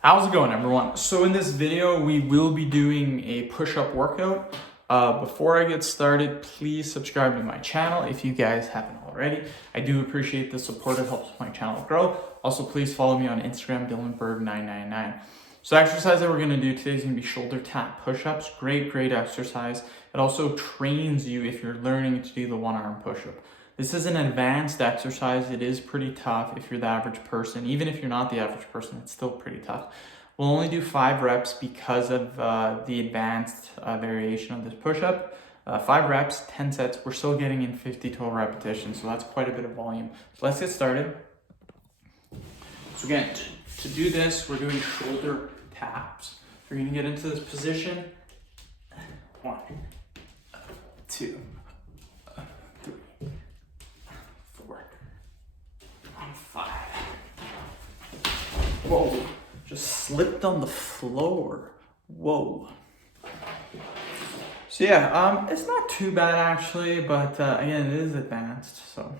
How's it going, everyone? So in this video, we will be doing a push-up workout. Before I get started, please subscribe to my channel if you guys haven't already. I do appreciate the support. It helps my channel grow. Also, please follow me on Instagram, DylanBerg999. So the exercise that we're going to do today is going to be shoulder tap push-ups. Great exercise. It also trains you if you're learning to do the one-arm push-up. This is an advanced exercise. It is pretty tough if you're the average person. Even if you're not the average person, it's still pretty tough. We'll only do 5 reps because of the advanced variation of this push-up. 5 reps, 10 sets. We're still getting in 50 total repetitions, so that's quite a bit of volume. So let's get started. So again, to do this, we're doing shoulder taps. We're gonna get into this position. 1, 2, 3, 4, 5. Whoa, just slipped on the floor. Whoa. So yeah, it's not too bad actually, but again, it is advanced, so.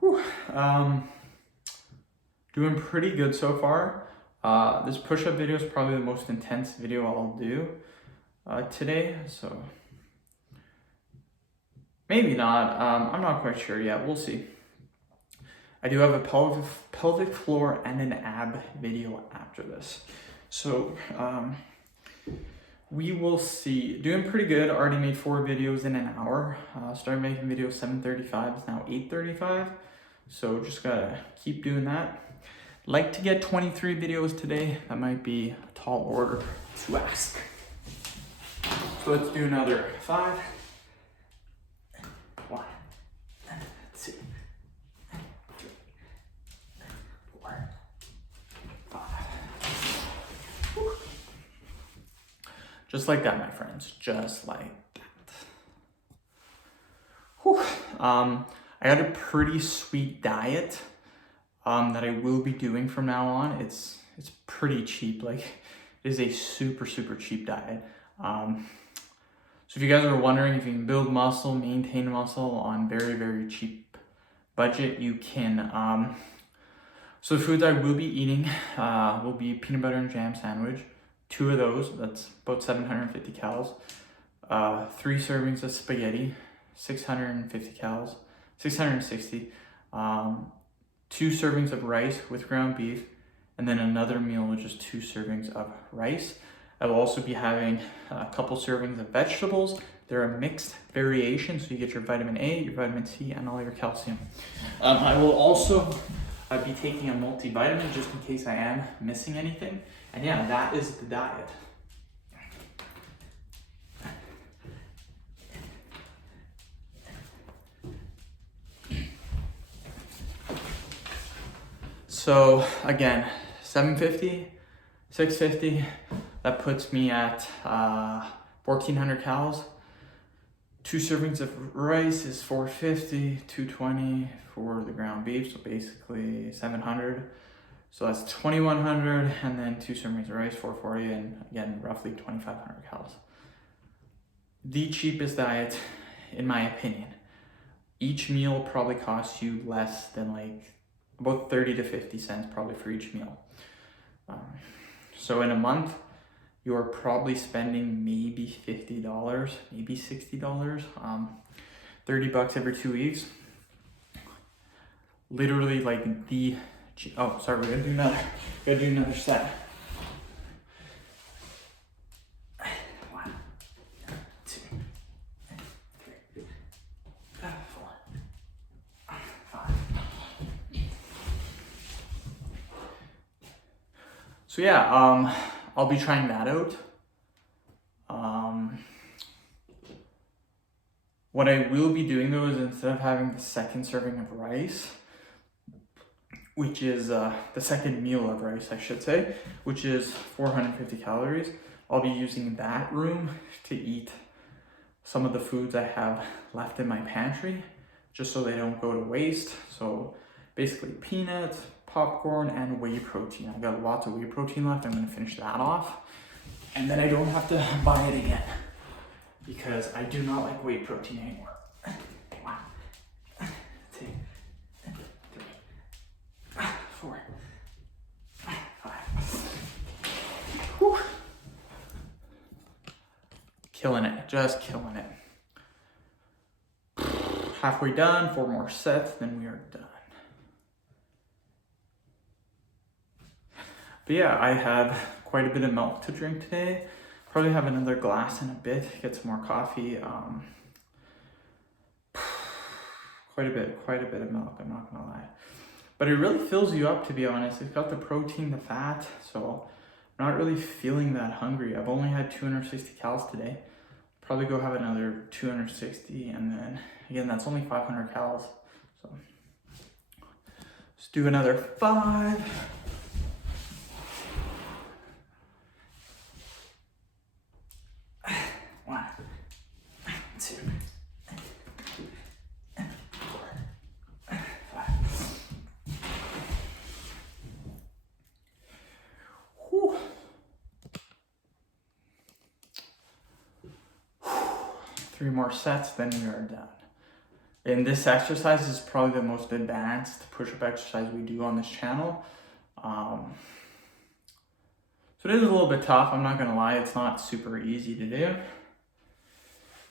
Whew. Doing pretty good so far. This push-up video is probably the most intense video I'll do today, so maybe not. I'm not quite sure yet. We'll see. I do have a pelvic floor and an ab video after this, so we will see. Doing pretty good. Already made 4 videos in an hour. Started making videos 7:35. It's now 8:35. So just gotta keep doing that. Like to get 23 videos today. That might be a tall order to ask. So let's do another 5. 1, 2, 3, 4, 5. Whew. Just like that, my friends. Just like that. Whew. I got a pretty sweet diet that I will be doing from now on. It's pretty cheap. Like, it is a super cheap diet. So if you guys are wondering if you can build muscle, maintain muscle on very cheap budget, you can. So the foods I will be eating will be peanut butter and jam sandwich. 2 of those, that's about 750 calories. 3 servings of spaghetti, 650 calories, 660. 2 servings of rice with ground beef, and then another meal with just 2 servings of rice. I will also be having a couple servings of vegetables. They're a mixed variation, so you get your vitamin A, your vitamin C, and all your calcium. I will also be taking a multivitamin just in case I am missing anything. And yeah, that is the diet. So again, 750, 650, that puts me at 1,400 calories. 2 servings of rice is 450, 220 for the ground beef, so basically 700. So that's 2,100, and then 2 servings of rice, 440, and again, roughly 2,500 calories. The cheapest diet, in my opinion. Each meal probably costs you less than like about 30 to 50 cents probably for each meal. So in a month, you're probably spending maybe $50, maybe $60, $30 every 2 weeks. Literally like oh, sorry, we're gonna do another set. 1, 2, 3, 4, 5. So yeah, I'll be trying that out. What I will be doing though is instead of having the 2nd serving of rice, which is the 2nd meal of rice, I should say, which is 450 calories, I'll be using that room to eat some of the foods I have left in my pantry, just so they don't go to waste. So basically peanuts, popcorn, and whey protein. I got lots of whey protein left. I'm gonna finish that off, and then I don't have to buy it again. because I do not like whey protein anymore. 1, 2, 3, 4, 5. Whew. Killing it, just killing it. Halfway done, 4 more sets, then we are done. But yeah, I have quite a bit of milk to drink today. Probably have another glass in a bit, get some more coffee. Quite a bit of milk, I'm not gonna lie. But it really fills you up, to be honest. It's got the protein, the fat, so I'm not really feeling that hungry. I've only had 260 calories today. Probably go have another 260, and then again, that's only 500 calories. So let's do another 5. Three more sets, then we are done. And this exercise is probably the most advanced push-up exercise we do on this channel. So it is a little bit tough, I'm not gonna lie, it's not super easy to do.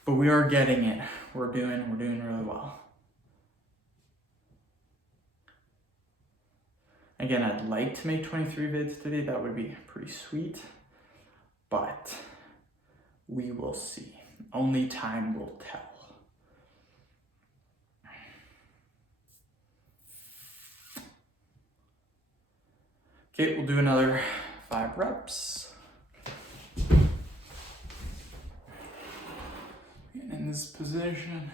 But we are getting it. We're doing really well. Again, I'd like to make 23 vids today, that would be pretty sweet. But we will see. Only time will tell. Okay, we'll do another 5 reps. And in this position.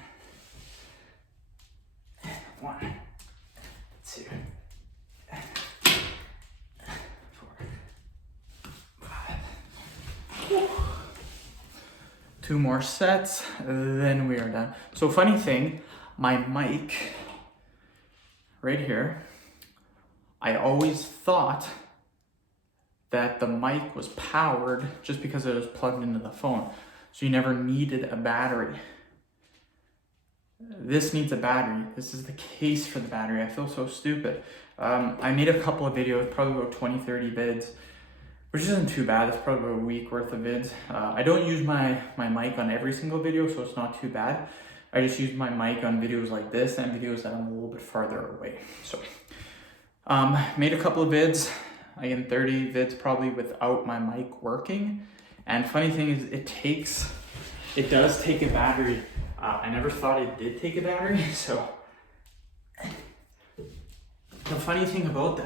1, 2, 4, 5. 2 more sets, then we are done. So funny thing, my mic right here, I always thought that the mic was powered just because it was plugged into the phone. So you never needed a battery. This needs a battery. This is the case for the battery. I feel so stupid. I made a couple of videos, probably about 20, 30 vids, which isn't too bad. It's probably a week worth of vids. I don't use my mic on every single video, so it's not too bad. I just use my mic on videos like this and videos that I'm a little bit farther away. So, made a couple of vids, again, 30 vids probably without my mic working. And funny thing is, it does take a battery. I never thought it did take a battery, so. The funny thing about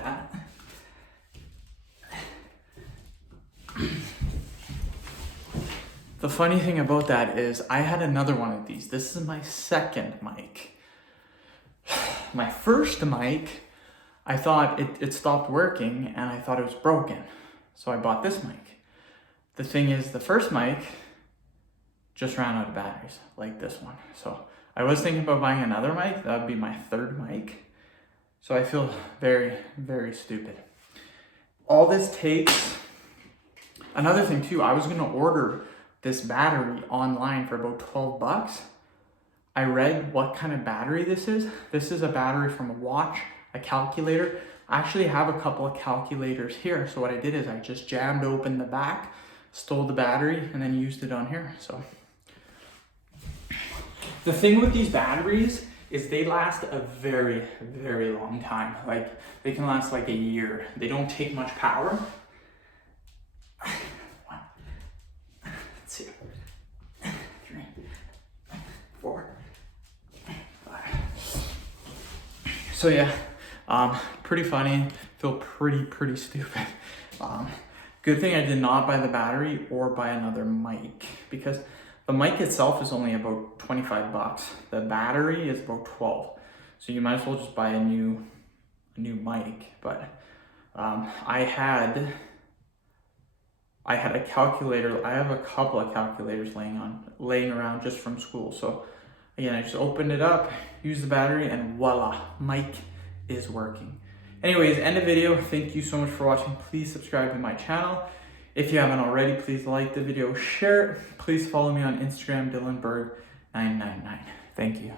that, is I had another one of these. This is my second mic. My first mic, I thought it stopped working and I thought it was broken. So I bought this mic. The thing is, the first mic just ran out of batteries, like this one. So I was thinking about buying another mic. That would be my third mic. So I feel very, very stupid. All this takes. Another thing too, I was gonna order this battery online for about 12 bucks. I read what kind of battery this is. This is a battery from a watch, a calculator. I actually have a couple of calculators here. So what I did is I just jammed open the back, stole the battery, and then used it on here, so. The thing with these batteries is they last a very, very long time. Like, they can last like a year. They don't take much power. 1, 2, 3, 4, 5. So yeah, pretty funny. Feel pretty stupid. Good thing I did not buy the battery or buy another mic, because the mic itself is only about 25 bucks. The battery is about 12. So you might as well just buy a new mic. But I had a calculator. I have a couple of calculators laying around just from school. So again, I just opened it up, used the battery, and voila, mic is working. Anyways, end of video. Thank you so much for watching. Please subscribe to my channel. If you haven't already, please like the video, share it. Please follow me on Instagram, DylanBerg999. Thank you.